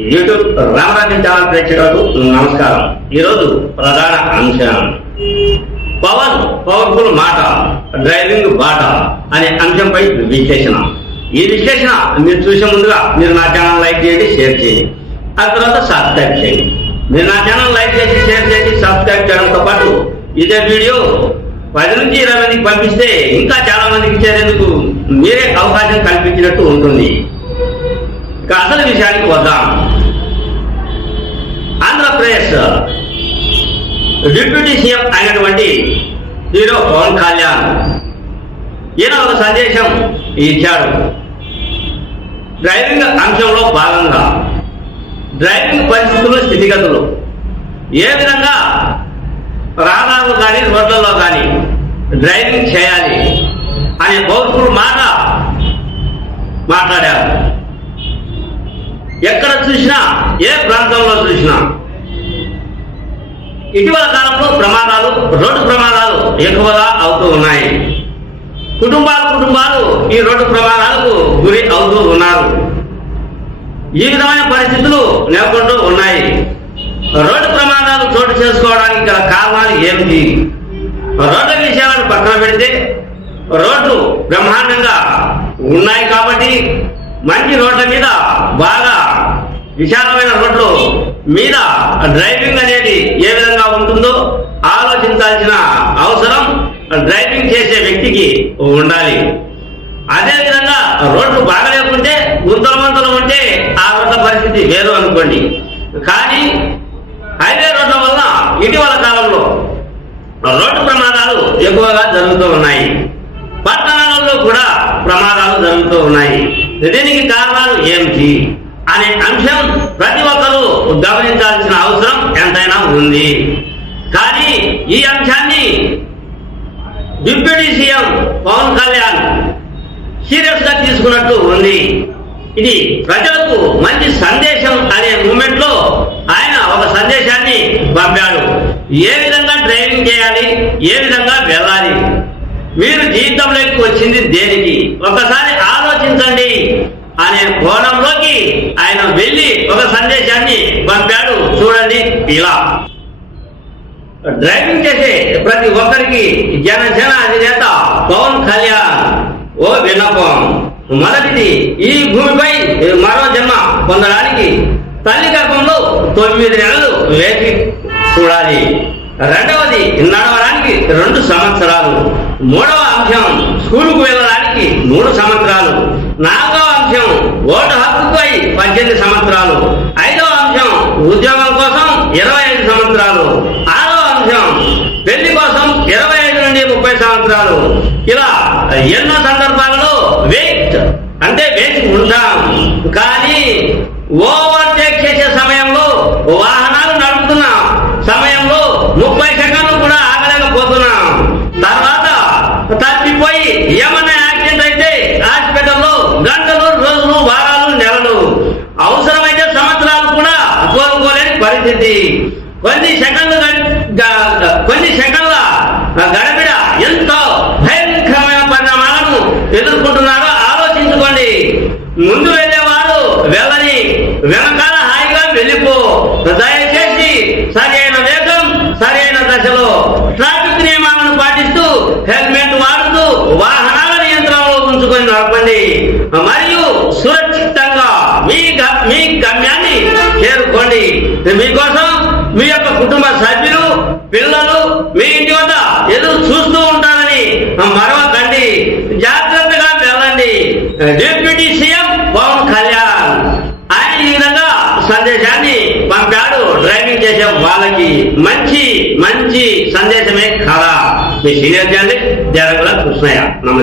YouTube Ramarajan channel ప్రేక్షకులకు నమస్కారం. ఈరోజు ప్రధాన అంశం. పవన్ పవర్ఫుల్ మాట డ్రైవింగ్ బాట అనే అంశంపై విశ్లేషణ ఈ విశ్లేషణ మీరు చూసే ముందుగా మీరు నా ఛానల్ లైక్ చేయండి షేర్ చేయండి. ఆ తర్వాత సబ్స్క్రైబ్ చేయండి. మీరు నా ఛానల్ లైక్ చేసి షేర్ చేసి సబ్స్క్రైబ్ చేయడంతో పాటు ఇదే వీడియో పది నుంచి ఇరవై మందికి పంపిస్తే ఇంకా చాలా మందికి చేరేందుకు మీరే అవకాశం కల్పించినట్టు ఉంటుంది. ఇక అసలు విషయానికి వద్దాం. ఆంధ్రప్రదేశ్ డిప్యూటీ సీఎం అయినటువంటి హీరో పవన్ కళ్యాణ్. ఈయన ఒక సందేశం ఇచ్చాడు. డ్రైవింగ్ అంశంలో భాగంగా. డ్రైవింగ్ పరిస్థితులు స్థితిగతులు. ఏ విధంగా రహదారులు కానీ రోడ్లలో కానీ డ్రైవింగ్ చేయాలి అనే పౌరుషుడు మాట మాట్లాడారు. ఎక్కడ చూసినా ఏ ప్రాంతంలో చూసినా ఇటీవల కాలంలో ప్రమాదాలు రోడ్డు ప్రమాదాలు ఎక్కువగా అవుతూ ఉన్నాయి. కుటుంబాలు కుటుంబాలు ఈ రోడ్డు ప్రమాదాలకు గురి అవుతూ ఉన్నారు. ఈ విధమైన పరిస్థితులు నెలకొంటూ ఉన్నాయి. రోడ్డు ప్రమాదాలు చోటు చేసుకోవడానికి గల కారణాలు ఏమిటి? రోడ్ల విషయాలను పక్కన పెడితే రోడ్లు బ్రహ్మాండంగా ఉన్నాయి కాబట్టి మంచి రోడ్ల మీద బాగా విశాలమైన రోడ్లు మీద డ్రైవింగ్ అనేది ఏ విధంగా ఉంటుందో ఆలోచించాల్సిన అవసరం డ్రైవింగ్ చేసే వ్యక్తికి ఉండాలి. అదేవిధంగా రోడ్లు బాగలేకుంటే గుంతలు ఉంటే ఆ రోడ్ల పరిస్థితి వేరు అనుకోండి. కానీ హైవే రోడ్ల వల్ల ఇటీవల కాలంలో రోడ్డు ప్రమాదాలు ఎక్కువగా జరుగుతూ ఉన్నాయి. పట్టణాలలో కూడా ప్రమాదాలు జరుగుతూ ఉన్నాయి. దీనికి కారణాలు ఏమిటి? అనే అంశం ప్రతి ఒక్కరూ గమనించాల్సిన అవసరం ఎంతైనా ఉంది. కానీ ఈ అంశాన్ని డిప్యూటీ సీఎం పవన్ కళ్యాణ్ సీరియస్గా తీసుకున్నట్టు ఉంది. ఇది ప్రజలకు మంచి సందేశం అనే మూమెంట్లో ఆయన ఒక సందేశాన్ని పంపాడు. ఏ విధంగా డ్రైవింగ్ చేయాలి? ఏ విధంగా వెళ్ళాలి? మీరు జీవితంలోకి వచ్చింది దేనికి? ఒకసారి ఆలోచించండి అనే కోణంలో ఆయన వెళ్ళి ఒక సందేశాన్ని పంపాడు. చూడండి ఇలా. డ్రైవింగ్ చేసే ప్రతి ఒక్కరికి జనజన అధినేత పవన్ కళ్యాణ్ ఓ విన్నపం. మొదటిది ఈ భూమిపై మరో జన్మ పొందడానికి తల్లి గర్భంలో తొమ్మిది నెలలు వేచి చూడాలి. రెండవది నడవడానికి రెండు సంవత్సరాలు. మూడవ అంశం స్కూలుకు వెళ్ళడానికి మూడు సంవత్సరాలు. పద్దెనిమిది సంవత్సరాలు. ఐదవ అంశం ఉద్యోగం కోసం ఇరవై ఐదు సంవత్సరాలు. ఆరో అంశం పెళ్ళి కోసం ఇరవై ఐదు నుండి ముప్పై సంవత్సరాలు. ఇలా ఎన్నో సందర్భాలలో వెయిట్ అంటే వేచి ఉంటాం కానీ ఓవర్టేక్ చేసే సమయంలో వాహనాలు గమ్యాన్ని చేరుకోండి. మీకోసం మీ యొక్క కుటుంబ సభ్యులు పిల్లలు మీ ఇంటి వద్ద ఎదురు చూస్తూ ఉంటారని మరవకండి జాగ్రత్తగా వెళ్ళండి. Deputy CM Pawan Kalyan. ఆయన ఈ విధంగా సందేశాన్ని పంపాడు. డ్రైవింగ్ చేసే వాళ్ళకి మంచి మంచి సందేశమే కదా. మీ సీనియర్ జర్నలిస్ట్ జరగల కృష్ణయ్య. నమస్తే.